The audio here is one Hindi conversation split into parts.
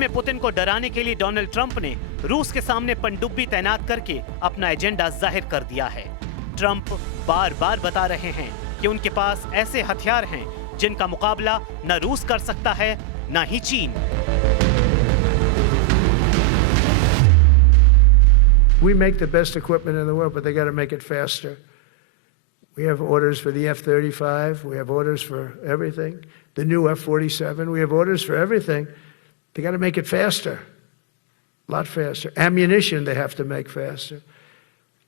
में पुतिन को डराने के लिए डोनाल्ड ट्रंप ने रूस के सामने पनडुब्बी तैनात करके अपना एजेंडा जाहिर कर दिया है। ट्रंप बार बार बता रहे हैं कि उनके पास ऐसे हथियार हैं जिनका मुकाबला न रूस कर सकता है न ही चीन। We make the best equipment in the world, but they got to make it faster. We have orders for the F-35. We have orders for everything. The new F-47. We have orders for everything. They got to make it faster, a lot faster. Ammunition they have to make faster.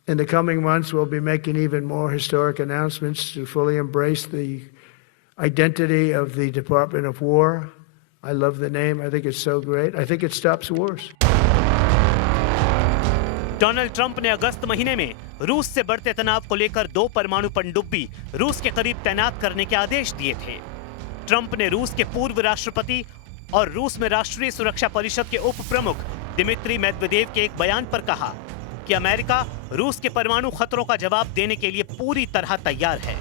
In the coming months, we'll be making even more historic announcements to fully embrace the identity of the Department of War. I love the name. I think it's so great. I think it stops wars. Donald Trump ने अगस्त महीने में रूस से बढ़ते तनाव को लेकर 2 परमाणु पनडुब्बी रूस के करीब तैनात करने के आदेश दिए थे। ट्रंप ने रूस के पूर्व राष्ट्रपति और रूस में राष्ट्रीय सुरक्षा परिषद के उप प्रमुख दिमित्री मेदवेदेव के एक बयान पर कहा कि अमेरिका रूस के परमाणु खतरों का जवाब देने के लिए पूरी तरह तैयार है।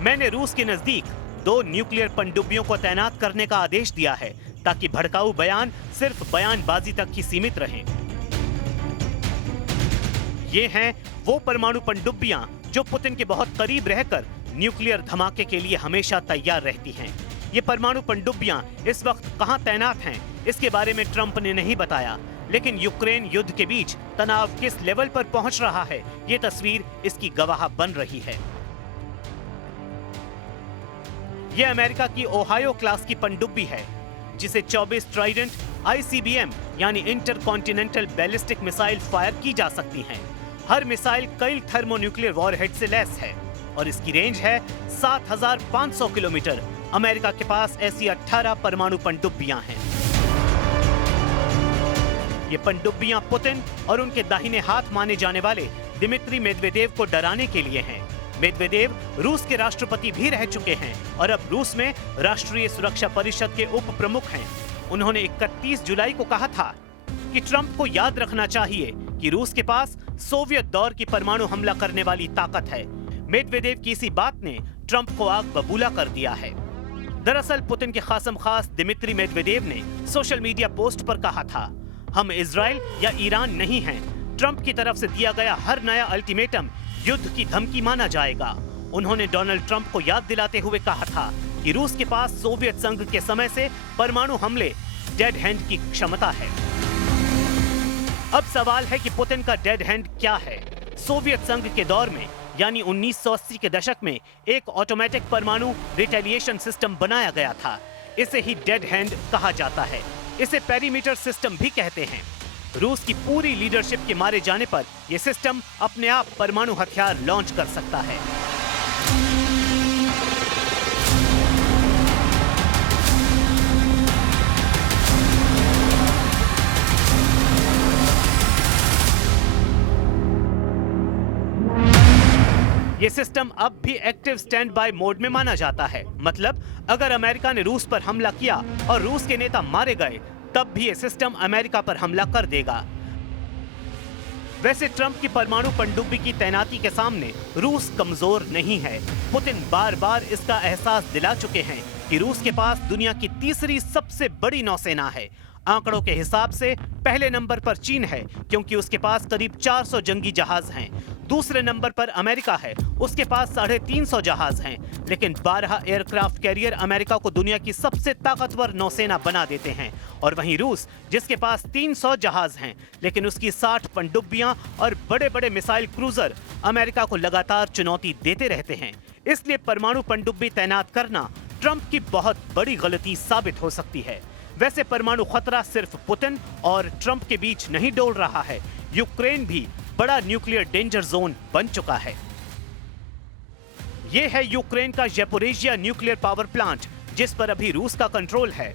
मैंने रूस के नजदीक 2 न्यूक्लियर पनडुब्बियों को तैनात करने का आदेश दिया है ताकि भड़काऊ बयान सिर्फ बयानबाजी तक ही सीमित रहें। ये हैं वो परमाणु पनडुब्बियां जो पुतिन के बहुत करीब रहकर न्यूक्लियर धमाके के लिए हमेशा तैयार रहती हैं। ये परमाणु पनडुब्बियां इस वक्त कहां तैनात हैं, इसके बारे में ट्रंप ने नहीं बताया, लेकिन यूक्रेन युद्ध के बीच तनाव किस लेवल पर पहुंच रहा है, ये तस्वीर इसकी गवाह बन रही है। ये अमेरिका की ओहायो क्लास की पनडुब्बी है, जिसे 24 ट्राइडेंट ICBM यानी इंटरकॉन्टिनेंटल बैलिस्टिक मिसाइल फायर की जा सकती हैं। हर मिसाइल कई थर्मोन्यूक्लियर वॉरहेड से लैस है और इसकी रेंज है 7500 किलोमीटर। अमेरिका के पास ऐसी 18 परमाणु पनडुब्बियां हैं। ये पनडुब्बियां पुतिन और उनके दाहिने हाथ माने जाने वाले दिमित्री मेदवेदेव को डराने के लिए हैं। मेदवेदेव रूस के राष्ट्रपति भी रह चुके हैं और अब रूस में राष्ट्रीय सुरक्षा परिषद के उप प्रमुख हैं। उन्होंने 31 जुलाई को कहा था कि ट्रंप को याद रखना चाहिए कि रूस के पास सोवियत दौर की परमाणु हमला करने वाली ताकत है। मेदवेदेव की इसी बात ने ट्रंप को आग बबूला कर दिया है। दरअसल पुतिन के खासम खास दिमित्री मेदवेदेव ने सोशल मीडिया पोस्ट पर कहा था, हम इजराइल या ईरान नहीं हैं। ट्रंप की तरफ से दिया गया हर नया अल्टीमेटम युद्ध की धमकी माना जाएगा। उन्होंने डोनाल्ड ट्रंप को याद दिलाते हुए कहा था कि रूस के पास सोवियत संघ के समय से परमाणु हमले डेड हैंड की क्षमता है। अब सवाल है कि पुतिन का डेड हैंड क्या है। सोवियत संघ के दौर में यानी 1980 के दशक में एक ऑटोमेटिक परमाणु रिटेलिएशन सिस्टम बनाया गया था। इसे ही डेड हैंड कहा जाता है। इसे पेरीमीटर सिस्टम भी कहते हैं। रूस की पूरी लीडरशिप के मारे जाने पर यह सिस्टम अपने आप परमाणु हथियार लॉन्च कर सकता है। ये सिस्टम अब भी एक्टिव स्टैंड बाय मोड में माना जाता है। मतलब अगर अमेरिका ने रूस पर हमला किया और रूस के नेता मारे गए, तब भी ये सिस्टम अमेरिका पर हमला कर देगा। वैसे ट्रंप की परमाणु पनडुब्बी की तैनाती के सामने रूस कमजोर नहीं है। पुतिन बार बार इसका एहसास दिला चुके हैं कि रूस के पास दुनिया की तीसरी सबसे बड़ी नौसेना है। आंकड़ों के हिसाब से पहले नंबर पर चीन है, क्योंकि उसके पास करीब 400 जंगी जहाज हैं। दूसरे नंबर पर अमेरिका है, उसके पास 350 जहाज हैं। लेकिन 12 एयरक्राफ्ट कैरियर अमेरिका को दुनिया की सबसे ताकतवर नौसेना बना देते हैं। और वहीं रूस, जिसके पास 300 जहाज हैं, लेकिन उसकी 60 पनडुब्बियां और बड़े बड़े मिसाइल क्रूजर अमेरिका को लगातार चुनौती देते रहते हैं। इसलिए परमाणु पनडुब्बी तैनात करना ट्रंप की बहुत बड़ी गलती साबित हो सकती है। वैसे परमाणु खतरा सिर्फ पुतिन और ट्रंप के बीच नहीं डोल रहा है। यूक्रेन भी बड़ा न्यूक्लियर डेंजर जोन बन चुका है। यह है यूक्रेन का ज़ैपोरिज़िया न्यूक्लियर पावर प्लांट, जिस पर अभी रूस का कंट्रोल है।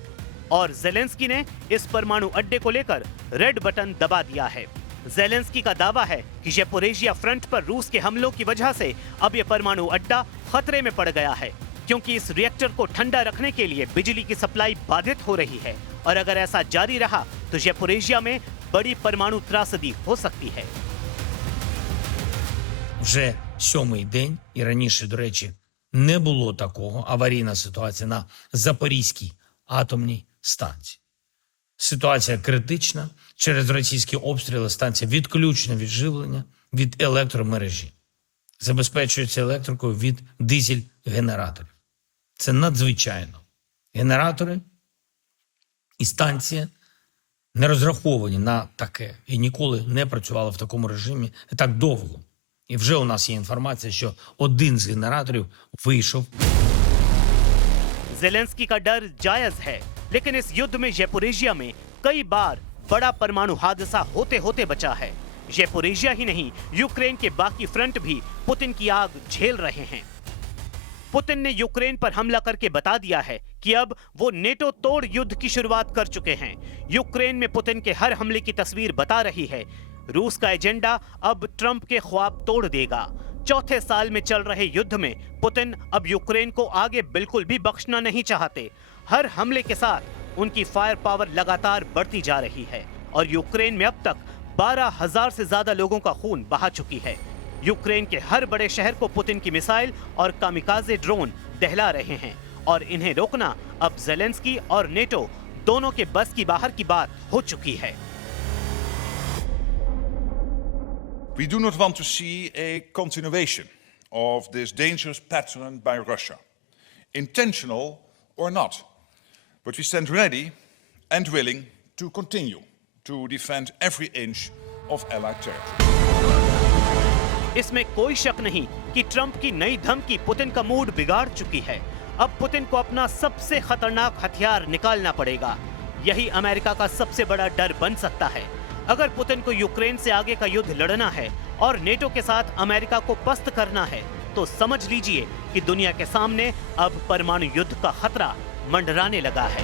और ज़ेलेंस्की ने इस परमाणु अड्डे को लेकर रेड बटन दबा दिया है। ज़ेलेंस्की का दावा है कि ज़ैपोरिज़िया फ्रंट पर रूस के हमलों की वजह से अब यह परमाणु अड्डा खतरे में पड़ गया है, क्योंकि इस रिएक्टर को ठंडा रखने के लिए बिजली की सप्लाई बाधित हो रही है। और अगर ऐसा जारी रहा तो ज़ैपोरिज़िया में बड़ी परमाणु त्रासदी हो सकती है। Вже 7-й день, і раніше, до речі, не було такого аварійна ситуація на Запорізькій атомній станції. Ситуація критична. Через російські обстріли станція відключена від живлення, від електромережі. Забезпечується електрикою від дизель-генераторів. Це надзвичайно. Генератори і станція не розраховані на таке і ніколи не працювали в такому режимі так довго. І вже у нас є інформація, що один з генераторів вийшов. जेलेंस्की का डर जायज है, लेकिन इस युद्ध में ज़ेपोरिज़िया में कई बार बड़ा परमाणु हादसा होते होते बचा है। ज़ेपोरिज़िया ही नहीं, यूक्रेन के बाकी फ्रंट भी पुतिन की आग झेल रहे हैं। पुतिन ने यूक्रेन पर हमला करके बता दिया है कि अब वो नेटो तोड़ युद्ध की शुरुआत कर चुके हैं। यूक्रेन में पुतिन के हर हमले की तस्वीर बता रही है रूस का एजेंडा अब ट्रंप के ख्वाब तोड़ देगा। चौथे साल में चल रहे युद्ध में पुतिन अब यूक्रेन को आगे बिल्कुल भी बख्शना नहीं चाहते। हर हमले के साथ उनकी फायर पावर लगातार बढ़ती जा रही है और यूक्रेन में अब तक 12,000 से ज्यादा लोगों का खून बहा चुकी है। यूक्रेन के हर बड़े शहर को पुतिन की मिसाइल और कामिकाजे ड्रोन दहला रहे हैं और इन्हें रोकना अब ज़ेलेंस्की और नेटो दोनों के बस की बाहर की बात हो चुकी है। We do not want to see a continuation of this dangerous pattern by Russia, intentional or not. But we stand ready and willing to continue to defend every inch of Allied territory. इसमें कोई शक नहीं कि ट्रंप की नई धमकी पुतिन का मूड बिगाड़ चुकी है। अब पुतिन को अपना सबसे खतरनाक हथियार निकालना पड़ेगा। यही अमेरिका का सबसे बड़ा डर बन सकता है। अगर पुतिन को यूक्रेन से आगे का युद्ध लड़ना है और नेटो के साथ अमेरिका को पस्त करना है, तो समझ लीजिए कि दुनिया के सामने अब परमाणु युद्ध का खतरा मंडराने लगा है।